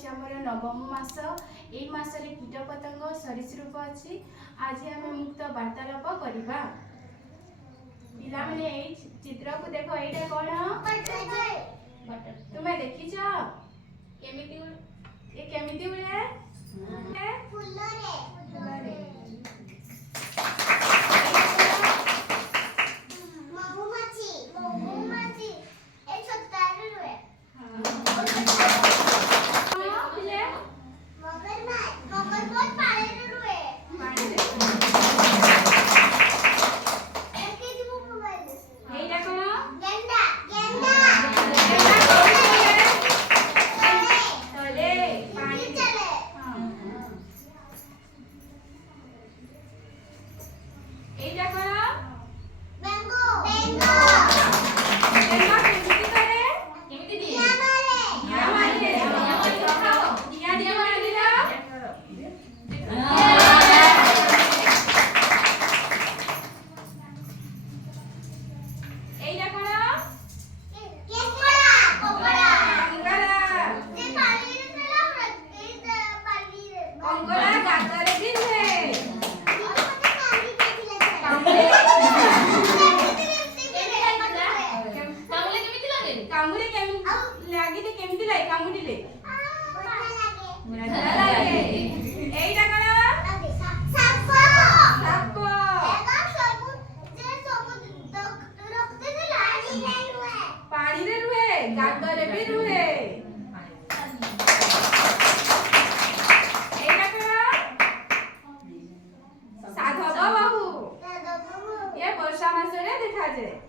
होची हमर नवम मास। एई मास रे कीट पतंग सरीसृप अछि। आज हम मुक्त वार्तालाप करिबा। पिला माने एई चित्र को देखो, एटा कोन तुमे देखिछ केमिति ए केमिति उड़े फुल रे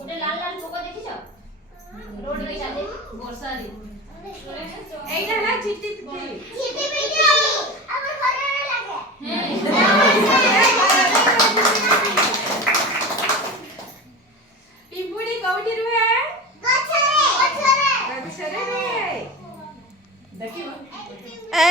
गोटे लाल लाल पोक देखिछ रोड रे चाले वर्षा रे एइटा ना झिटी पिटी हमर घरे रे लागे पिंपुड़ी कौठी रुहे गछरे रे देखिबो ए